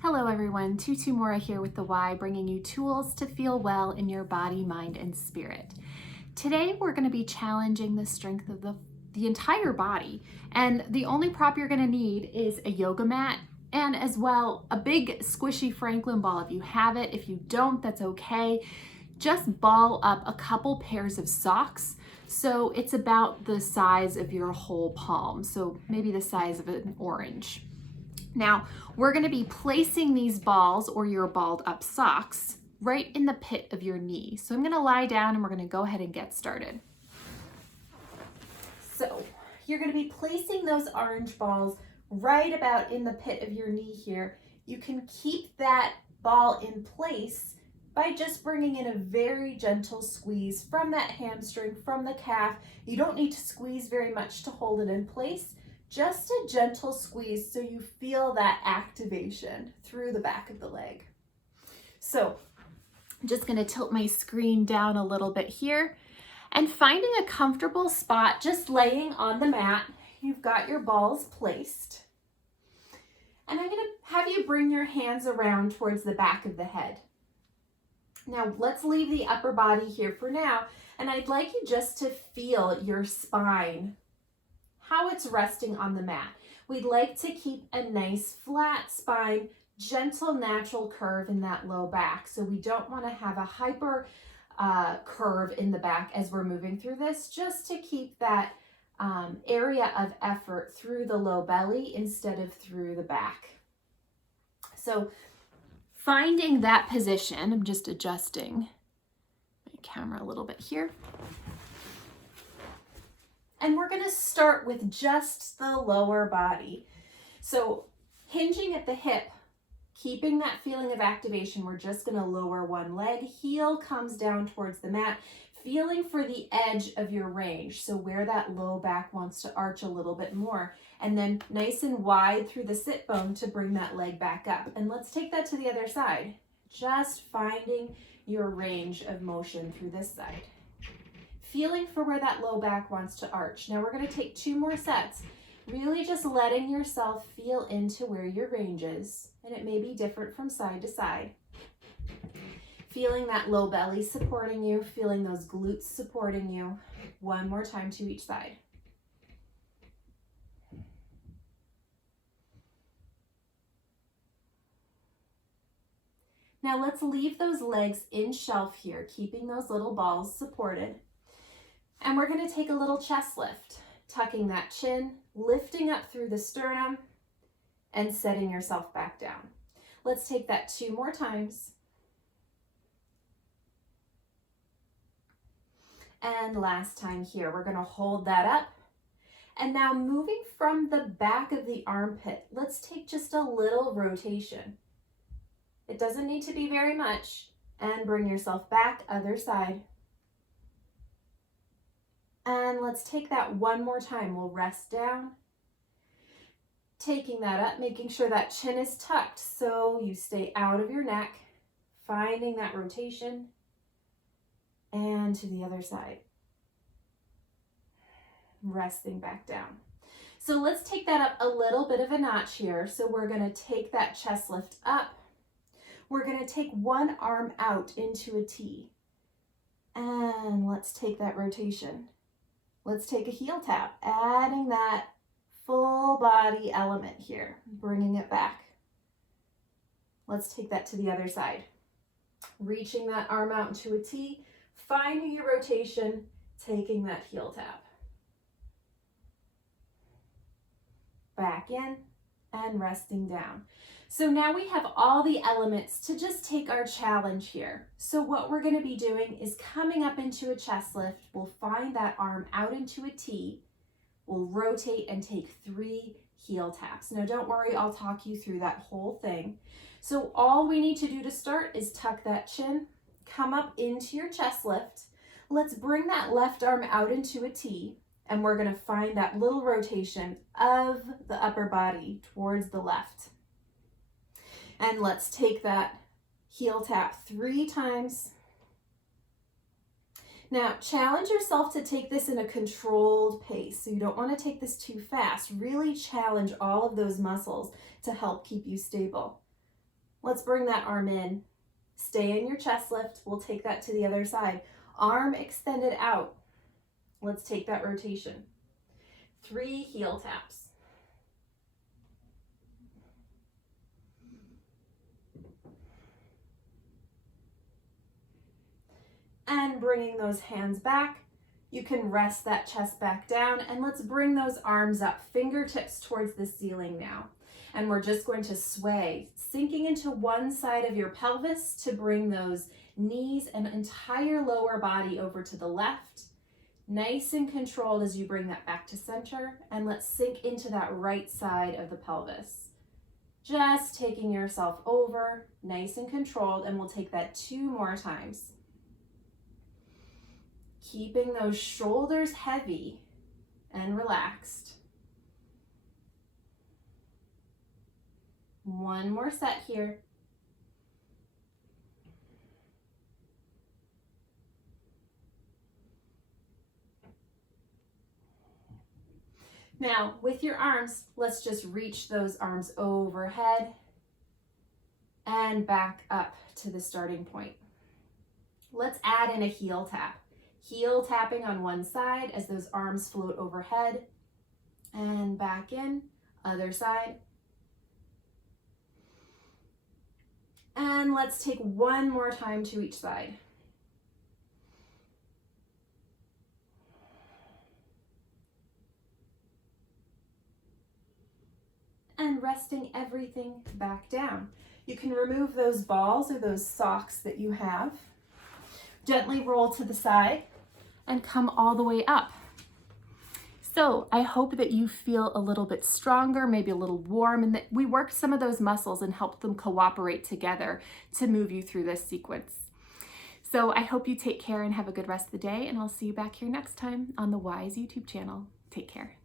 Hello everyone, Tutu Mora here with The Why, bringing you tools to feel well in your body, mind, and spirit. Today we're going to be challenging the strength of the entire body, and the only prop you're going to need is a yoga mat and as well a big squishy Franklin ball if you have it. If you don't, that's okay. Just ball up a couple pairs of socks so it's about the size of your whole palm, so maybe the size of an orange. Now, we're going to be placing these balls or your balled up socks right in the pit of your knee. So I'm going to lie down and we're going to go ahead and get started. So you're going to be placing those orange balls right about in the pit of your knee here. You can keep that ball in place by just bringing in a very gentle squeeze from that hamstring, from the calf. You don't need to squeeze very much to hold it in place. Just a gentle squeeze so you feel that activation through the back of the leg. So I'm just going to tilt my screen down a little bit here and finding a comfortable spot, just laying on the mat. You've got your balls placed. And I'm going to have you bring your hands around towards the back of the head. Now let's leave the upper body here for now, and I'd like you just to feel your spine, how it's resting on the mat. We'd like to keep a nice flat spine, gentle natural curve in that low back. So we don't want to have a hyper curve in the back as we're moving through this, just to keep that area of effort through the low belly instead of through the back. So finding that position, I'm just adjusting my camera a little bit here. And we're going to start with just the lower body. So hinging at the hip, keeping that feeling of activation, we're just going to lower one leg. Heel comes down towards the mat, feeling for the edge of your range. So where that low back wants to arch a little bit more. And then nice and wide through the sit bone to bring that leg back up. And let's take that to the other side. Just finding your range of motion through this side. Feeling for where that low back wants to arch. Now we're going to take 2 more sets, really just letting yourself feel into where your range is, and it may be different from side to side. Feeling that low belly supporting you, feeling those glutes supporting you. 1 more time to each side. Now let's leave those legs in shelf here, keeping those little balls supported. And we're going to take a little chest lift, tucking that chin, lifting up through the sternum, and setting yourself back down. Let's take that 2 more times. And last time here, we're going to hold that up. And now moving from the back of the armpit, let's take just a little rotation. It doesn't need to be very much. And bring yourself back, other side. And let's take that 1 more time. We'll rest down. Taking that up, making sure that chin is tucked so you stay out of your neck. Finding that rotation. And to the other side. Resting back down. So let's take that up a little bit of a notch here. So we're going to take that chest lift up. We're going to take one arm out into a T. And let's take that rotation. Let's take a heel tap, adding that full body element here, bringing it back. Let's take that to the other side. Reaching that arm out into a T, finding your rotation, taking that heel tap. Back in and resting down. So now we have all the elements to just take our challenge here. So what we're going to be doing is coming up into a chest lift. We'll find that arm out into a T. We'll rotate and take 3 heel taps. Now don't worry, I'll talk you through that whole thing. So all we need to do to start is tuck that chin, come up into your chest lift. Let's bring that left arm out into a T, and we're going to find that little rotation of the upper body towards the left. And let's take that heel tap 3 times. Now, challenge yourself to take this in a controlled pace. So you don't want to take this too fast. Really challenge all of those muscles to help keep you stable. Let's bring that arm in. Stay in your chest lift. We'll take that to the other side. Arm extended out. Let's take that rotation. 3 heel taps. And bringing those hands back. You can rest that chest back down, and let's bring those arms up, fingertips towards the ceiling now. And we're just going to sway, sinking into one side of your pelvis to bring those knees and entire lower body over to the left. Nice and controlled as you bring that back to center, and let's sink into that right side of the pelvis. Just taking yourself over, nice and controlled, and we'll take that 2 more times. Keeping those shoulders heavy and relaxed. 1 more set here. Now, with your arms, let's just reach those arms overhead and back up to the starting point. Let's add in a heel tap. Heel tapping on one side as those arms float overhead and back in, other side. And let's take 1 more time to each side. And resting everything back down. You can remove those balls or those socks that you have. Gently roll to the side and come all the way up. So I hope that you feel a little bit stronger, maybe a little warm, and that we worked some of those muscles and helped them cooperate together to move you through this sequence. So I hope you take care and have a good rest of the day, and I'll see you back here next time on the Wise YouTube channel. Take care.